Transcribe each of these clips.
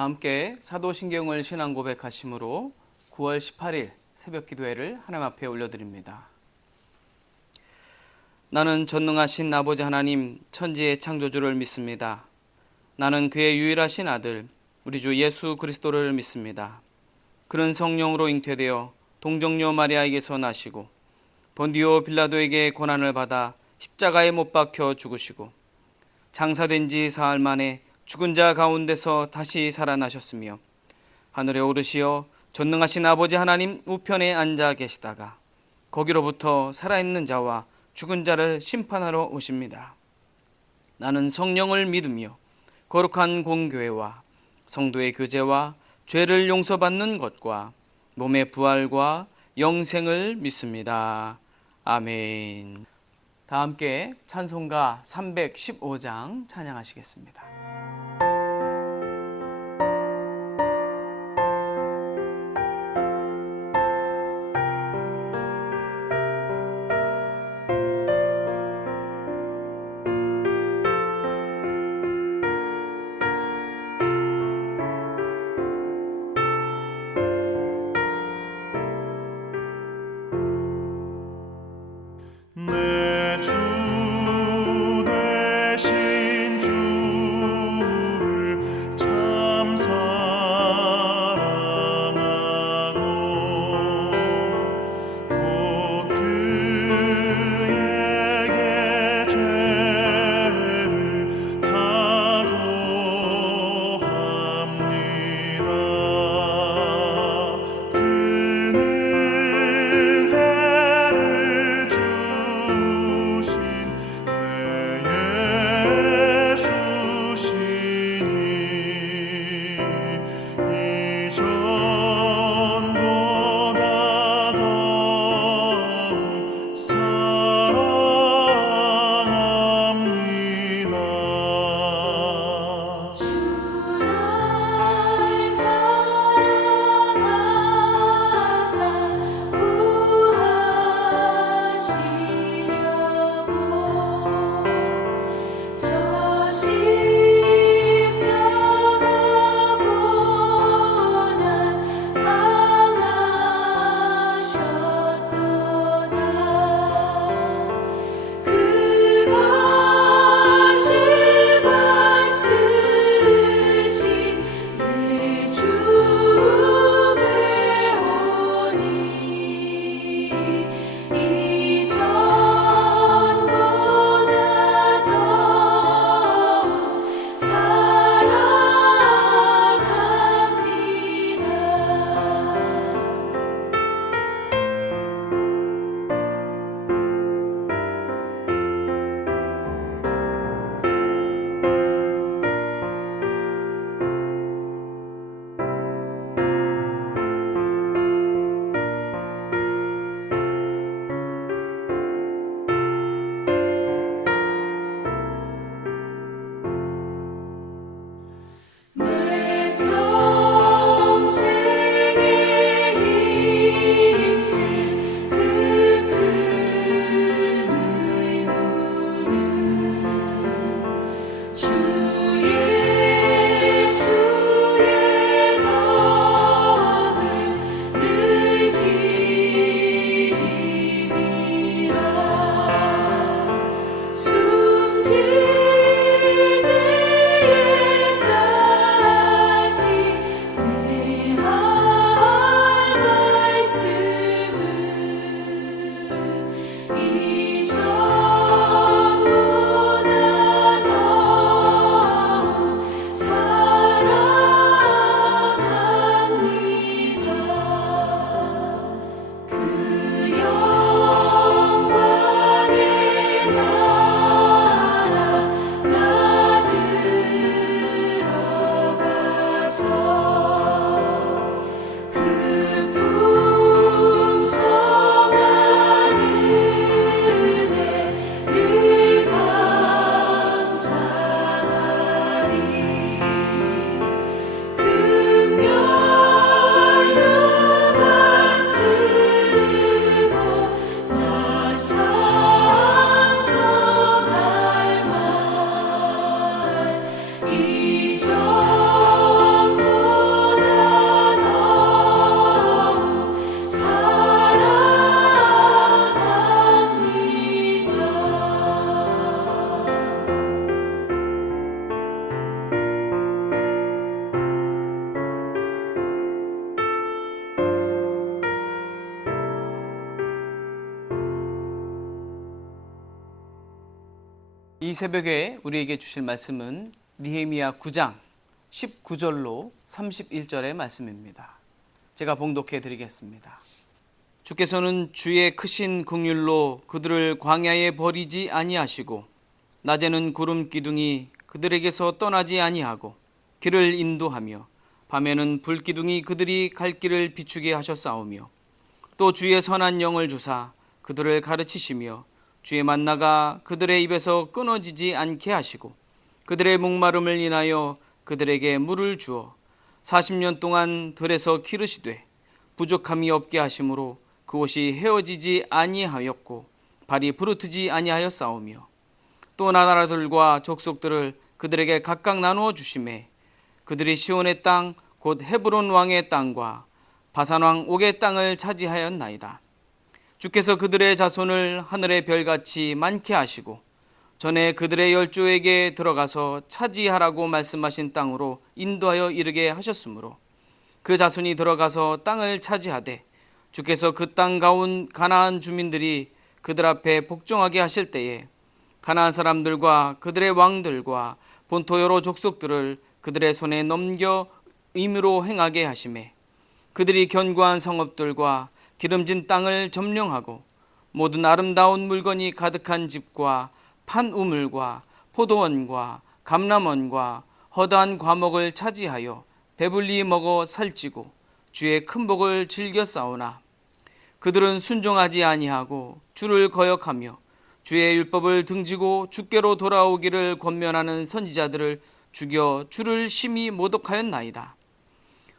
다 함께 사도신경을 신앙 고백하심으로 9월 18일 새벽 기도회를 하나님 앞에 올려드립니다. 나는 전능하신 아버지 하나님 천지의 창조주를 믿습니다. 나는 그의 유일하신 아들 우리 주 예수 그리스도를 믿습니다. 그는 성령으로 잉태되어 동정녀 마리아에게서 나시고 본디오 빌라도에게 고난을 받아 십자가에 못 박혀 죽으시고 장사된 지 사흘 만에 죽은 자 가운데서 다시 살아나셨으며 하늘에 오르시어 전능하신 아버지 하나님 우편에 앉아 계시다가 거기로부터 살아있는 자와 죽은 자를 심판하러 오십니다. 나는 성령을 믿으며 거룩한 공교회와 성도의 교제와 죄를 용서받는 것과 몸의 부활과 영생을 믿습니다. 아멘. 다 함께 찬송가 315장 찬양하시겠습니다. 내 주 대신 주를 참 사랑하고 곧 그에게 죄를 다고 합니다. 그는 해를 주신 내 예수시니 이전보다 더욱 사랑합니다. 주를 사랑하사 구하시려고 저 십자가 고난 당하셨도다. 그가 실관 쓰신 내 주의 오니 이전보다 더욱 내 평생에 힘쓸 그 큰 의무는 주 예수의 덕을 늘 기리라. 숨질 때에까지 내 할 말씀은 이전보다 더욱 사랑합니다. 그 영광의 나라 나 들어가서 그 풍성한 은혜 늘 감사하리. 금멸류관 쓰고 나 찬송할 말 이전보다 더욱 이 새벽에 우리에게 주실 말씀은 느헤미야 9장 19절로 31절의 말씀입니다. 제가 봉독해 드리겠습니다. 주께서는 주의 크신 긍휼로 그들을 광야에 버리지 아니하시고 낮에는 구름 기둥이 그들에게서 떠나지 아니하고 길을 인도하며 밤에는 불기둥이 그들이 갈 길을 비추게 하셨사오며 또 주의 선한 영을 주사 그들을 가르치시며 주의 만나가 그들의 입에서 끊어지지 않게 하시고 그들의 목마름을 인하여 그들에게 물을 주어 40년 동안 들에서 기르시되 부족함이 없게 하심으로 그 옷이 헤어지지 아니하였고 발이 부르트지 아니하였사오며 또 나라들과 족속들을 그들에게 각각 나누어 주심에 그들이 시온의 땅 곧 헤브론 왕의 땅과 바산 왕 옥의 땅을 차지하였나이다. 주께서 그들의 자손을 하늘의 별같이 많게 하시고 전에 그들의 열조에게 들어가서 차지하라고 말씀하신 땅으로 인도하여 이르게 하셨으므로 그 자손이 들어가서 땅을 차지하되 주께서 그 땅 가운 가나안 주민들이 그들 앞에 복종하게 하실 때에 가나안 사람들과 그들의 왕들과 본토 여러 족속들을 그들의 손에 넘겨 의무로 행하게 하시매 그들이 견고한 성읍들과 기름진 땅을 점령하고 모든 아름다운 물건이 가득한 집과 판 우물과 포도원과 감람원과 허다한 과목을 차지하여 배불리 먹어 살찌고 주의 큰 복을 즐겨 싸우나 그들은 순종하지 아니하고 주를 거역하며 주의 율법을 등지고 주께로 돌아오기를 권면하는 선지자들을 죽여 주를 심히 모독하였나이다.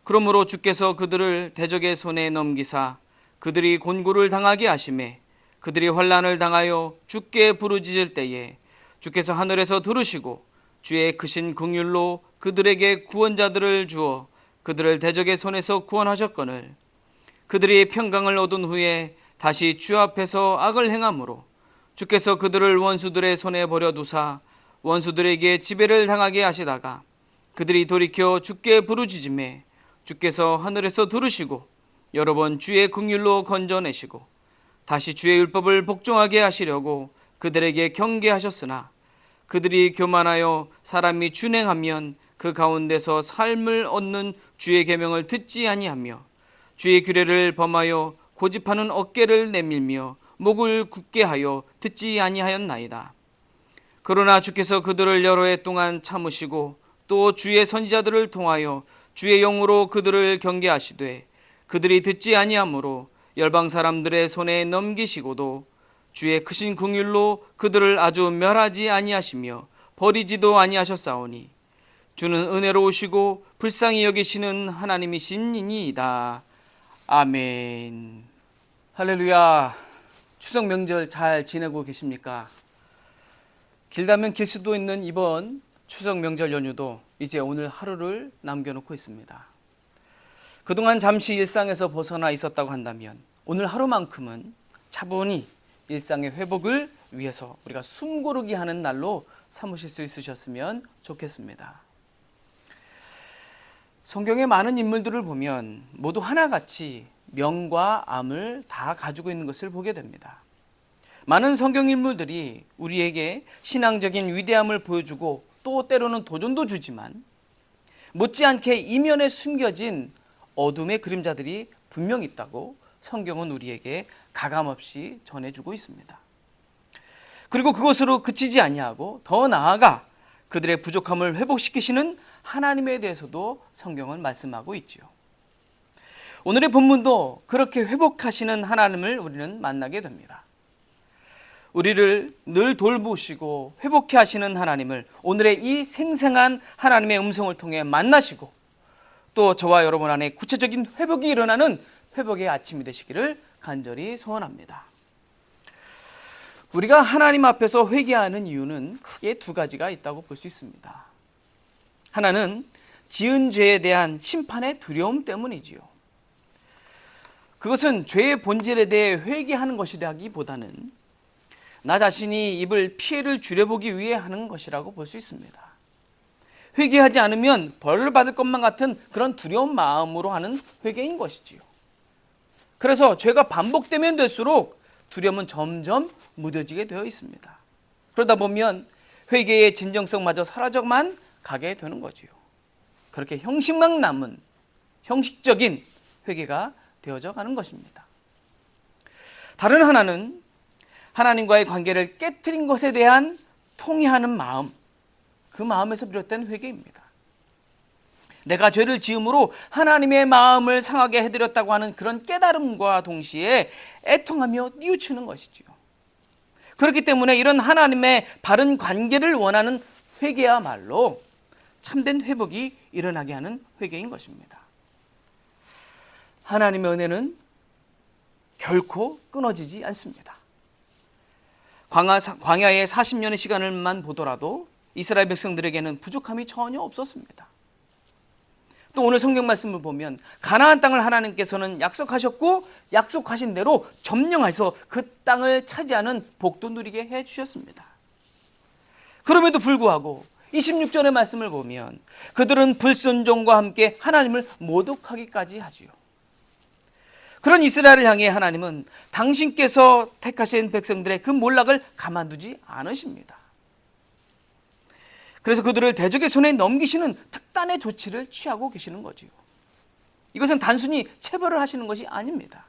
그러므로 주께서 그들을 대적의 손에 넘기사 그들이 곤고를 당하게 하시매 그들이 환난을 당하여 주께 부르짖을 때에 주께서 하늘에서 들으시고 주의 크신 긍휼로 그들에게 구원자들을 주어 그들을 대적의 손에서 구원하셨거늘 그들이 평강을 얻은 후에 다시 주 앞에서 악을 행함으로 주께서 그들을 원수들의 손에 버려두사 원수들에게 지배를 당하게 하시다가 그들이 돌이켜 주께 부르짖음에 주께서 하늘에서 들으시고 여러 번 주의 긍휼로 건져내시고 다시 주의 율법을 복종하게 하시려고 그들에게 경계하셨으나 그들이 교만하여 사람이 준행하면 그 가운데서 삶을 얻는 주의 계명을 듣지 아니하며 주의 규례를 범하여 고집하는 어깨를 내밀며 목을 굳게 하여 듣지 아니하였나이다. 그러나 주께서 그들을 여러 해 동안 참으시고 또 주의 선지자들을 통하여 주의 영으로 그들을 경계하시되 그들이 듣지 아니하므로 열방 사람들의 손에 넘기시고도 주의 크신 긍휼로 그들을 아주 멸하지 아니하시며 버리지도 아니하셨사오니 주는 은혜로우시고 불쌍히 여기시는 하나님이시니이다. 아멘. 할렐루야. 추석 명절 잘 지내고 계십니까? 길다면 길 수도 있는 이번 추석 명절 연휴도 이제 오늘 하루를 남겨놓고 있습니다. 그동안 잠시 일상에서 벗어나 있었다고 한다면 오늘 하루만큼은 차분히 일상의 회복을 위해서 우리가 숨고르기 하는 날로 삼으실 수 있으셨으면 좋겠습니다. 성경의 많은 인물들을 보면 모두 하나같이 명과 암을 다 가지고 있는 것을 보게 됩니다. 많은 성경 인물들이 우리에게 신앙적인 위대함을 보여주고 또 때로는 도전도 주지만 못지않게 이면에 숨겨진 어둠의 그림자들이 분명 있다고 성경은 우리에게 가감없이 전해주고 있습니다. 그리고 그것으로 그치지 아니하고 더 나아가 그들의 부족함을 회복시키시는 하나님에 대해서도 성경은 말씀하고 있지요. 오늘의 본문도 그렇게 회복하시는 하나님을 우리는 만나게 됩니다. 우리를 늘 돌보시고 회복해 하시는 하나님을 오늘의 이 생생한 하나님의 음성을 통해 만나시고 또 저와 여러분 안에 구체적인 회복이 일어나는 회복의 아침이 되시기를 간절히 소원합니다. 우리가 하나님 앞에서 회개하는 이유는 크게 두 가지가 있다고 볼 수 있습니다. 하나는 지은 죄에 대한 심판의 두려움 때문이지요. 그것은 죄의 본질에 대해 회개하는 것이라기보다는 나 자신이 입을 피해를 줄여보기 위해 하는 것이라고 볼 수 있습니다. 회개하지 않으면 벌을 받을 것만 같은 그런 두려운 마음으로 하는 회개인 것이지요. 그래서 죄가 반복되면 될수록 두려움은 점점 무뎌지게 되어 있습니다. 그러다 보면 회개의 진정성마저 사라져만 가게 되는 거지요. 그렇게 형식만 남은 형식적인 회개가 되어져 가는 것입니다. 다른 하나는 하나님과의 관계를 깨트린 것에 대한 통회하는 마음, 그 마음에서 비롯된 회개입니다. 내가 죄를 지음으로 하나님의 마음을 상하게 해드렸다고 하는 그런 깨달음과 동시에 애통하며 뉘우치는 것이지요. 그렇기 때문에 이런 하나님의 바른 관계를 원하는 회개야말로 참된 회복이 일어나게 하는 회개인 것입니다. 하나님의 은혜는 결코 끊어지지 않습니다. 광야의 40년의 시간을만 보더라도 이스라엘 백성들에게는 부족함이 전혀 없었습니다. 또 오늘 성경 말씀을 보면 가나안 땅을 하나님께서는 약속하셨고 약속하신 대로 점령해서 그 땅을 차지하는 복도 누리게 해주셨습니다. 그럼에도 불구하고 26절의 말씀을 보면 그들은 불순종과 함께 하나님을 모독하기까지 하지요. 그런 이스라엘을 향해 하나님은 당신께서 택하신 백성들의 그 몰락을 가만두지 않으십니다. 그래서 그들을 대적의 손에 넘기시는 특단의 조치를 취하고 계시는 거지요. 이것은 단순히 체벌을 하시는 것이 아닙니다.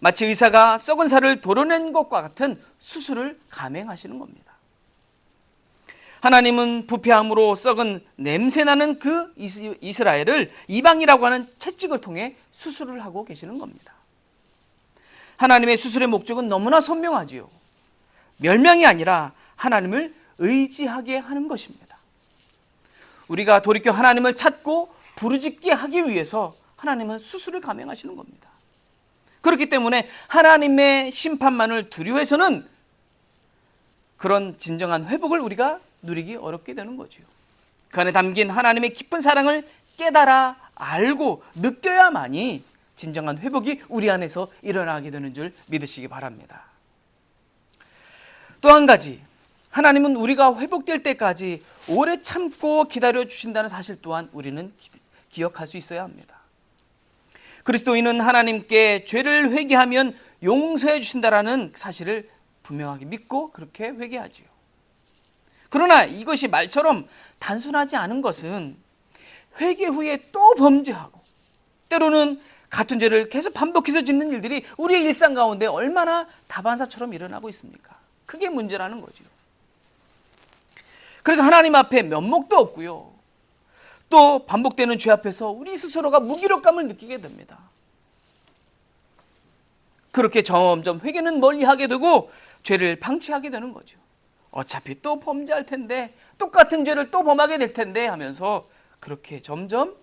마치 의사가 썩은 살을 도려낸 것과 같은 수술을 감행하시는 겁니다. 하나님은 부패함으로 썩은 냄새나는 그 이스라엘을 이방이라고 하는 채찍을 통해 수술을 하고 계시는 겁니다. 하나님의 수술의 목적은 너무나 선명하지요. 멸망이 아니라 하나님을 의지하게 하는 것입니다. 우리가 돌이켜 하나님을 찾고 부르짖게 하기 위해서 하나님은 수술을 감행하시는 겁니다. 그렇기 때문에 하나님의 심판만을 두려워해서는 그런 진정한 회복을 우리가 누리기 어렵게 되는 거지요. 그 안에 담긴 하나님의 깊은 사랑을 깨달아 알고 느껴야만이 진정한 회복이 우리 안에서 일어나게 되는 줄 믿으시기 바랍니다. 또 한 가지, 하나님은 우리가 회복될 때까지 오래 참고 기다려 주신다는 사실 또한 우리는 기억할 수 있어야 합니다. 그리스도인은 하나님께 죄를 회개하면 용서해 주신다라는 사실을 분명하게 믿고 그렇게 회개하지요. 그러나 이것이 말처럼 단순하지 않은 것은 회개 후에 또 범죄하고 때로는 같은 죄를 계속 반복해서 짓는 일들이 우리의 일상 가운데 얼마나 다반사처럼 일어나고 있습니까? 그게 문제라는 거죠. 그래서 하나님 앞에 면목도 없고요. 또 반복되는 죄 앞에서 우리 스스로가 무기력감을 느끼게 됩니다. 그렇게 점점 회개는 멀리하게 되고 죄를 방치하게 되는 거죠. 어차피 또 범죄할 텐데 똑같은 죄를 또 범하게 될 텐데 하면서 그렇게 점점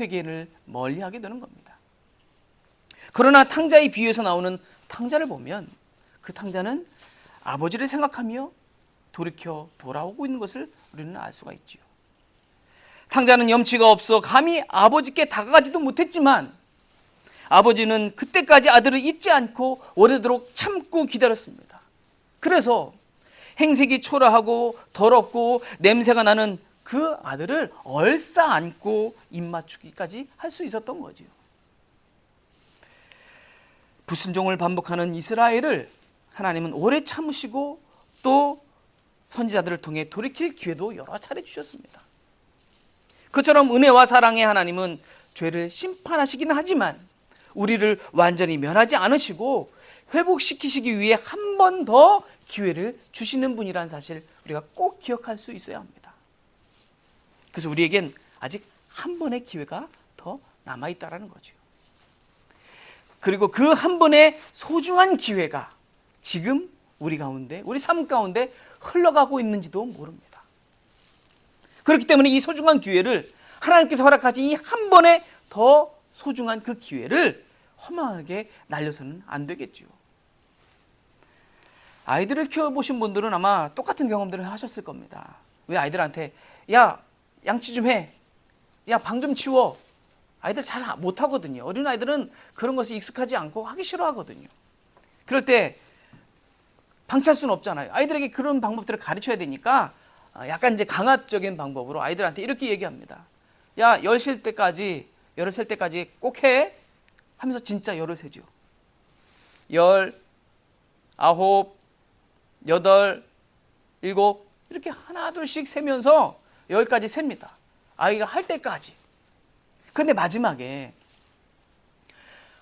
회개를 멀리하게 되는 겁니다. 그러나 탕자의 비유에서 나오는 탕자를 보면 그 탕자는 아버지를 생각하며 돌이켜 돌아오고 있는 것을 우리는 알 수가 있지요. 탕자는 염치가 없어 감히 아버지께 다가가지도 못했지만 아버지는 그때까지 아들을 잊지 않고 오래도록 참고 기다렸습니다. 그래서 행색이 초라하고 더럽고 냄새가 나는 그 아들을 얼싸 안고 입맞추기까지 할 수 있었던 거지요. 불순종을 반복하는 이스라엘을 하나님은 오래 참으시고 또 선지자들을 통해 돌이킬 기회도 여러 차례 주셨습니다. 그처럼 은혜와 사랑의 하나님은 죄를 심판하시기는 하지만 우리를 완전히 면하지 않으시고 회복시키시기 위해 한 번 더 기회를 주시는 분이라는 사실 우리가 꼭 기억할 수 있어야 합니다. 그래서 우리에겐 아직 한 번의 기회가 더 남아있다는 거죠. 그리고 그 한 번의 소중한 기회가 지금 우리 가운데, 우리 삶 가운데 흘러가고 있는지도 모릅니다. 그렇기 때문에 이 소중한 기회를 하나님께서 허락하신 이 한 번의 더 소중한 그 기회를 허망하게 날려서는 안 되겠죠. 아이들을 키워보신 분들은 아마 똑같은 경험들을 하셨을 겁니다. 왜 아이들한테 야 양치 좀 해, 야 방 좀 치워. 아이들 잘 못하거든요. 어린 아이들은 그런 것이 익숙하지 않고 하기 싫어하거든요. 그럴 때 방치할 수는 없잖아요. 아이들에게 그런 방법들을 가르쳐야 되니까 약간 이제 강압적인 방법으로 아이들한테 이렇게 얘기합니다. 야 열 셀 때까지 꼭 해 하면서 진짜 열을 세죠. 10, 9, 8, 7 이렇게 하나 둘씩 세면서 10까지 셉니다. 아이가 할 때까지. 근데 마지막에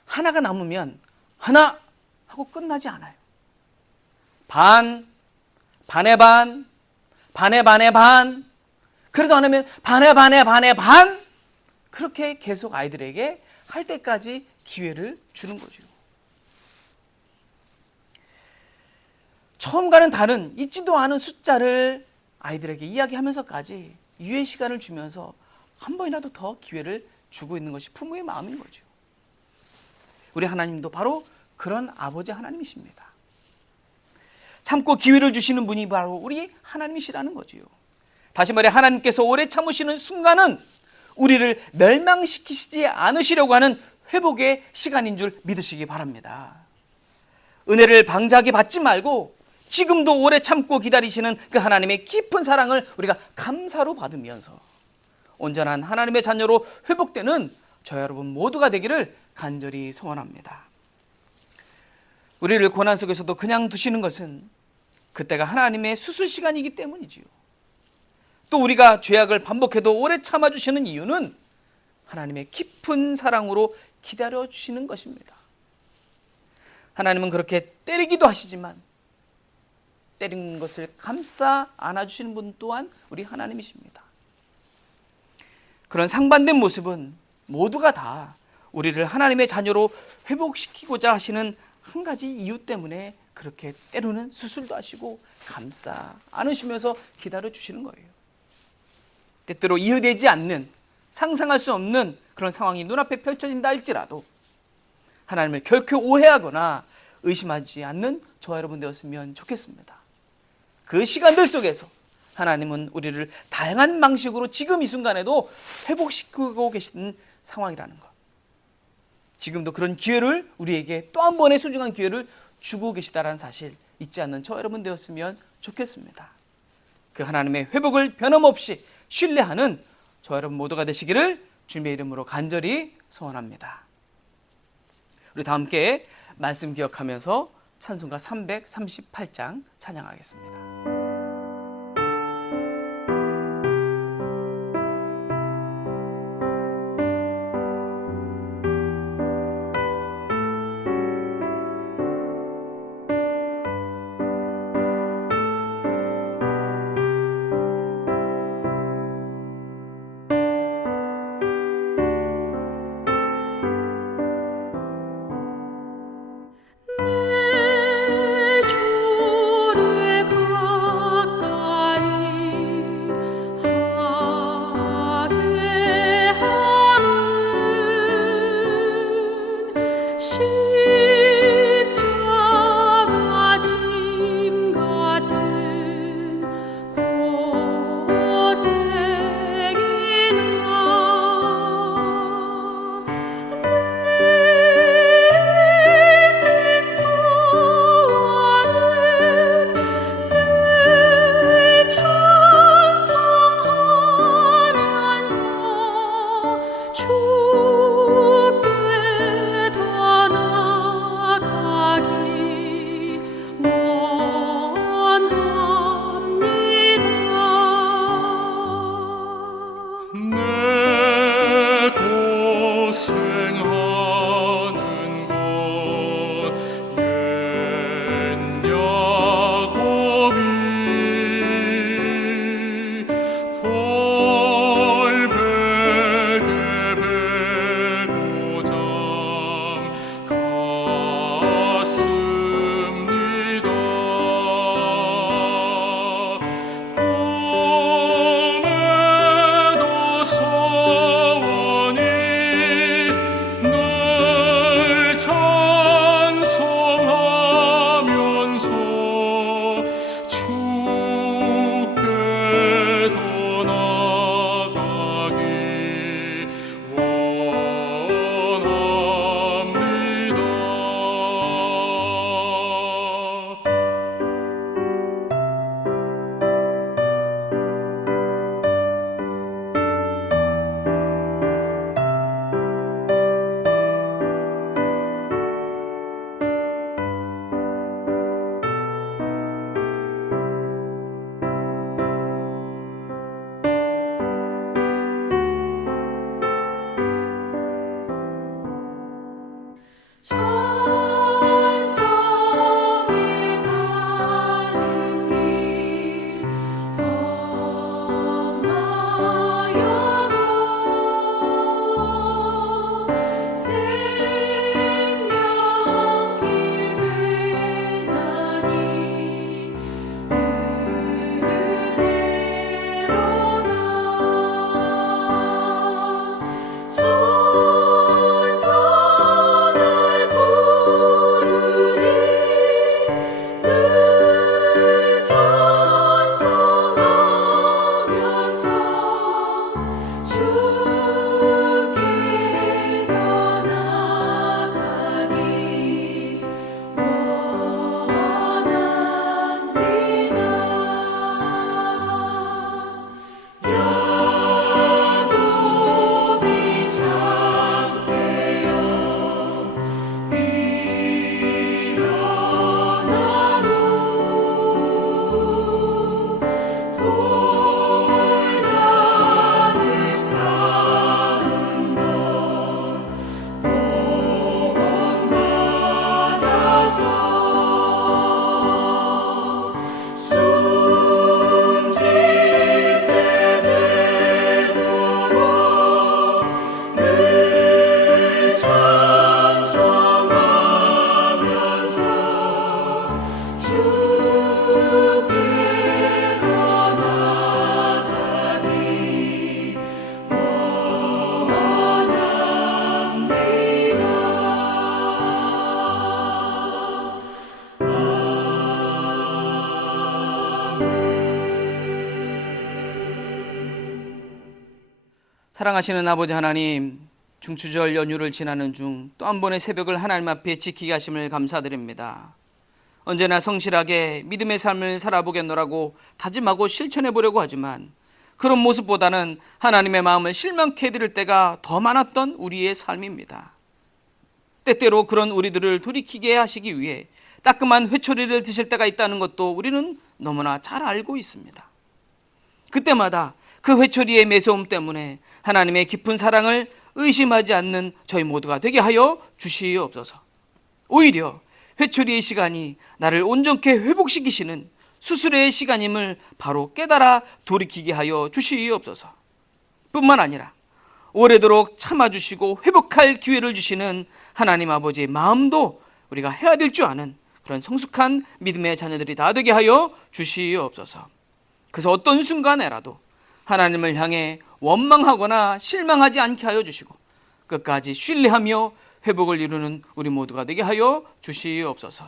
하나가 남으면 하나 하고 끝나지 않아요. 반, 반의 반, 반의 반의 반. 그래도 안 하면 반에 반, 그렇게 계속 아이들에게 할 때까지 기회를 주는 거죠. 처음과는 다른 있지도 않은 숫자를 아이들에게 이야기하면서까지 유예 시간을 주면서 한 번이라도 더 기회를 주고 있는 것이 부모의 마음인 거죠. 우리 하나님도 바로 그런 아버지 하나님이십니다. 참고 기회를 주시는 분이 바로 우리 하나님이시라는 거지요. 다시 말해 하나님께서 오래 참으시는 순간은 우리를 멸망시키시지 않으시려고 하는 회복의 시간인 줄 믿으시기 바랍니다. 은혜를 방자하게 받지 말고 지금도 오래 참고 기다리시는 그 하나님의 깊은 사랑을 우리가 감사로 받으면서 온전한 하나님의 자녀로 회복되는 저 여러분 모두가 되기를 간절히 소원합니다. 우리를 고난 속에서도 그냥 두시는 것은 그때가 하나님의 수술 시간이기 때문이지요. 또 우리가 죄악을 반복해도 오래 참아주시는 이유는 하나님의 깊은 사랑으로 기다려주시는 것입니다. 하나님은 그렇게 때리기도 하시지만 때린 것을 감싸 안아주시는 분 또한 우리 하나님이십니다. 그런 상반된 모습은 모두가 다 우리를 하나님의 자녀로 회복시키고자 하시는 한 가지 이유 때문에 그렇게 때로는 수술도 하시고 감싸 안으시면서 기다려주시는 거예요. 때때로 이해되지 않는, 상상할 수 없는 그런 상황이 눈앞에 펼쳐진다 할지라도 하나님을 결코 오해하거나 의심하지 않는 저와 여러분 되었으면 좋겠습니다. 그 시간들 속에서 하나님은 우리를 다양한 방식으로 지금 이 순간에도 회복시키고 계신 상황이라는 것. 지금도 그런 기회를 우리에게 또 한 번의 소중한 기회를 주고 계시다라는 사실 잊지 않는 저와 여러분 되었으면 좋겠습니다. 그 하나님의 회복을 변함없이 신뢰하는 저와 여러분 모두가 되시기를 주님의 이름으로 간절히 소원합니다. 우리 다 함께 말씀 기억하면서 찬송가 338장 찬양하겠습니다. 내 주를 사랑하시는 아버지 하나님, 중추절 연휴를 지나는 중 또 한 번의 새벽을 하나님 앞에 지키게 하심을 감사드립니다. 언제나 성실하게 믿음의 삶을 살아보겠노라고 다짐하고 실천해 보려고 하지만 그런 모습보다는 하나님의 마음을 실망케 해드릴 때가 더 많았던 우리의 삶입니다. 때때로 그런 우리들을 돌이키게 하시기 위해 따끔한 회초리를 드실 때가 있다는 것도 우리는 너무나 잘 알고 있습니다. 그때마다 그 회초리의 매서움 때문에 하나님의 깊은 사랑을 의심하지 않는 저희 모두가 되게 하여 주시옵소서. 오히려 회초리의 시간이 나를 온전케 회복시키시는 수술의 시간임을 바로 깨달아 돌이키게 하여 주시옵소서. 뿐만 아니라 오래도록 참아주시고 회복할 기회를 주시는 하나님 아버지의 마음도 우리가 헤아릴 줄 아는 그런 성숙한 믿음의 자녀들이 다 되게 하여 주시옵소서. 그래서 어떤 순간에라도 하나님을 향해 원망하거나 실망하지 않게 하여 주시고 끝까지 신뢰하며 회복을 이루는 우리 모두가 되게 하여 주시옵소서.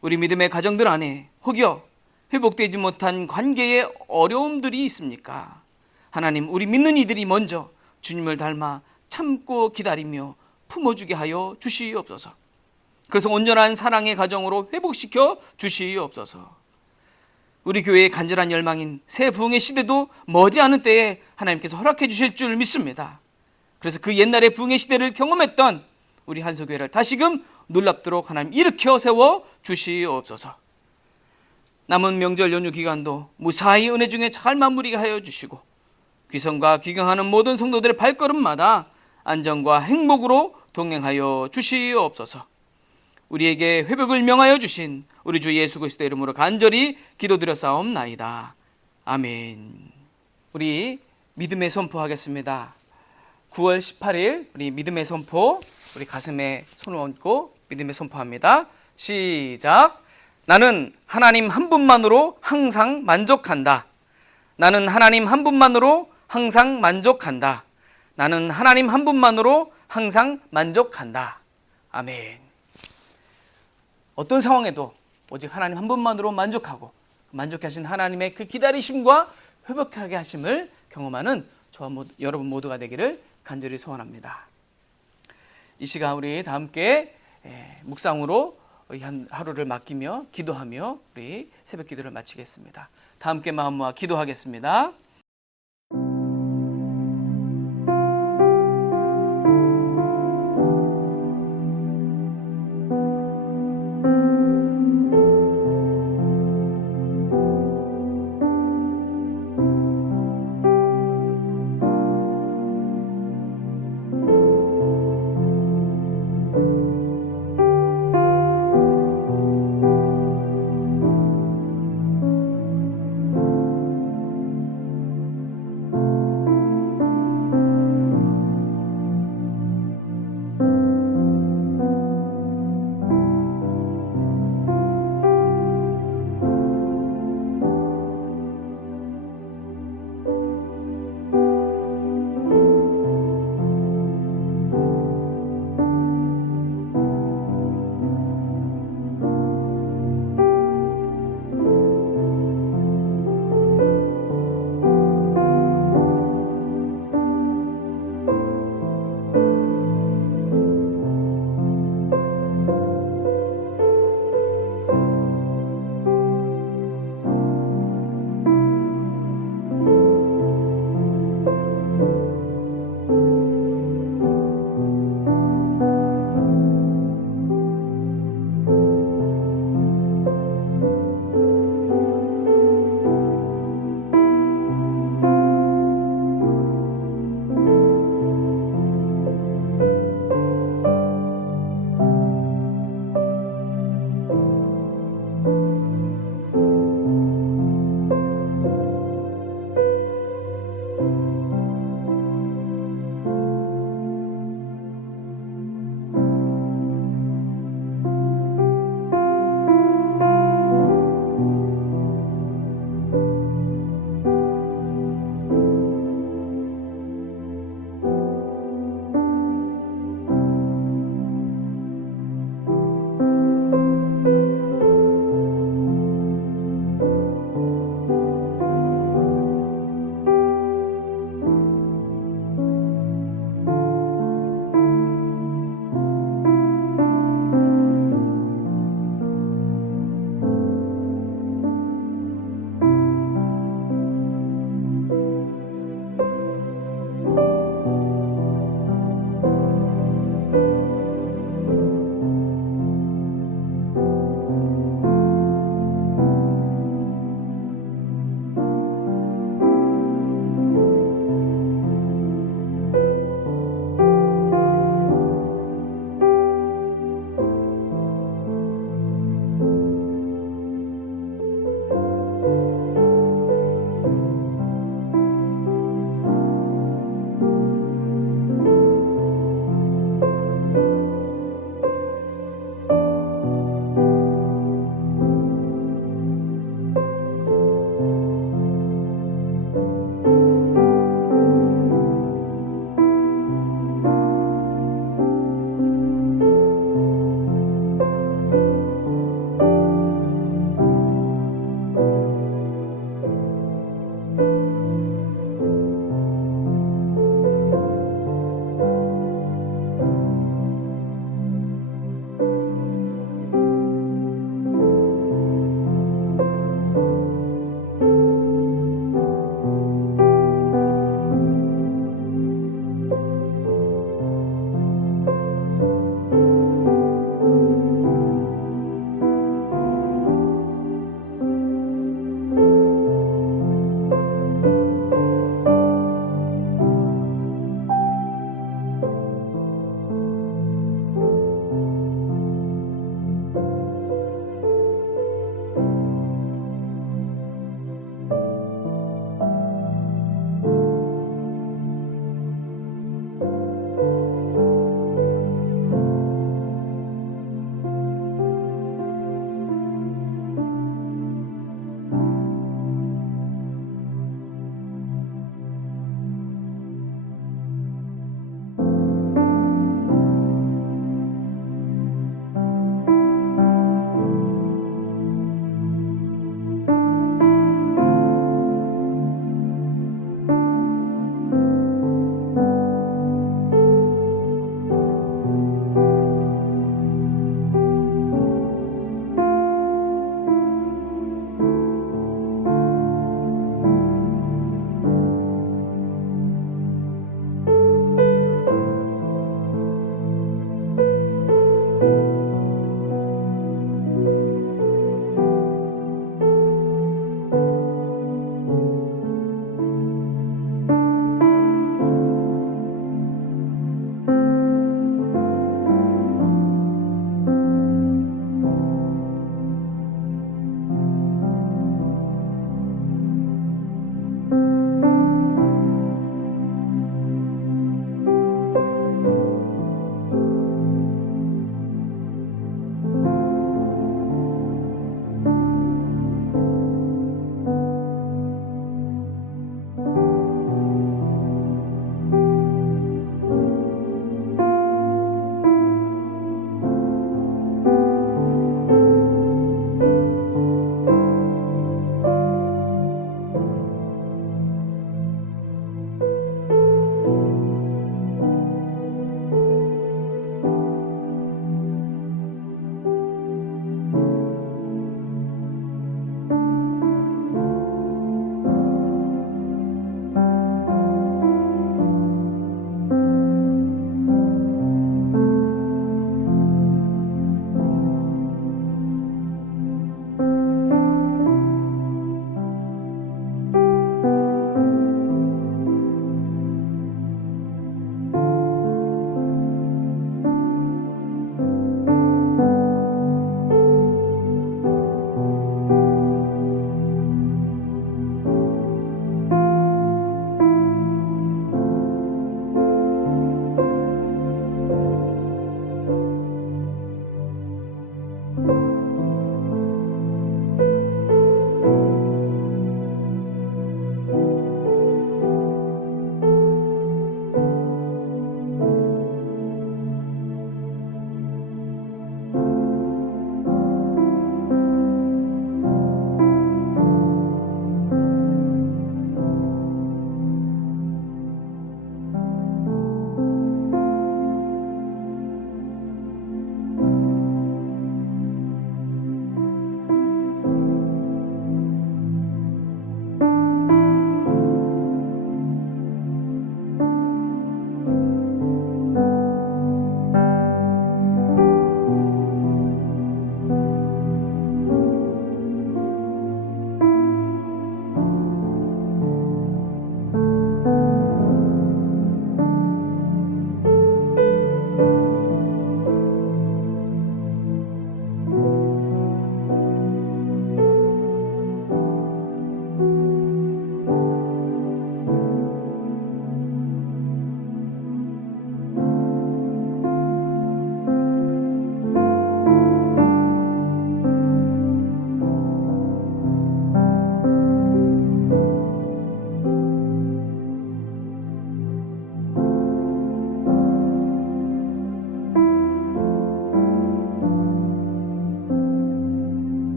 우리 믿음의 가정들 안에 혹여 회복되지 못한 관계에 어려움들이 있습니까? 하나님, 우리 믿는 이들이 먼저 주님을 닮아 참고 기다리며 품어주게 하여 주시옵소서. 그래서 온전한 사랑의 가정으로 회복시켜 주시옵소서. 우리 교회의 간절한 열망인 새 부흥의 시대도 머지않은 때에 하나님께서 허락해 주실 줄 믿습니다. 그래서 그 옛날의 부흥의 시대를 경험했던 우리 한소교회를 다시금 놀랍도록 하나님 일으켜 세워 주시옵소서. 남은 명절 연휴 기간도 무사히 은혜 중에 잘 마무리게 하여 주시고 귀성과 귀경하는 모든 성도들의 발걸음마다 안전과 행복으로 동행하여 주시옵소서. 우리에게 회복을 명하여 주신 우리 주 예수 그리스도의 이름으로 간절히 기도드렸사옵나이다. 아멘. 우리 믿음의 선포하겠습니다. 9월 18일 우리 믿음의 선포, 우리 가슴에 손을 얹고 믿음의 선포합니다. 시작. 나는 하나님 한 분만으로 항상 만족한다. 나는 하나님 한 분만으로 항상 만족한다. 나는 하나님 한 분만으로 항상 만족한다. 아멘. 어떤 상황에도 오직 하나님 한 분만으로 만족하고 만족해 하신 하나님의 그 기다리심과 회복하게 하심을 경험하는 저와 여러분 모두가 되기를 간절히 소원합니다. 이 시간 우리 다 함께 묵상으로 하루를 맡기며 기도하며 우리 새벽 기도를 마치겠습니다. 다 함께 마음 모아 기도하겠습니다.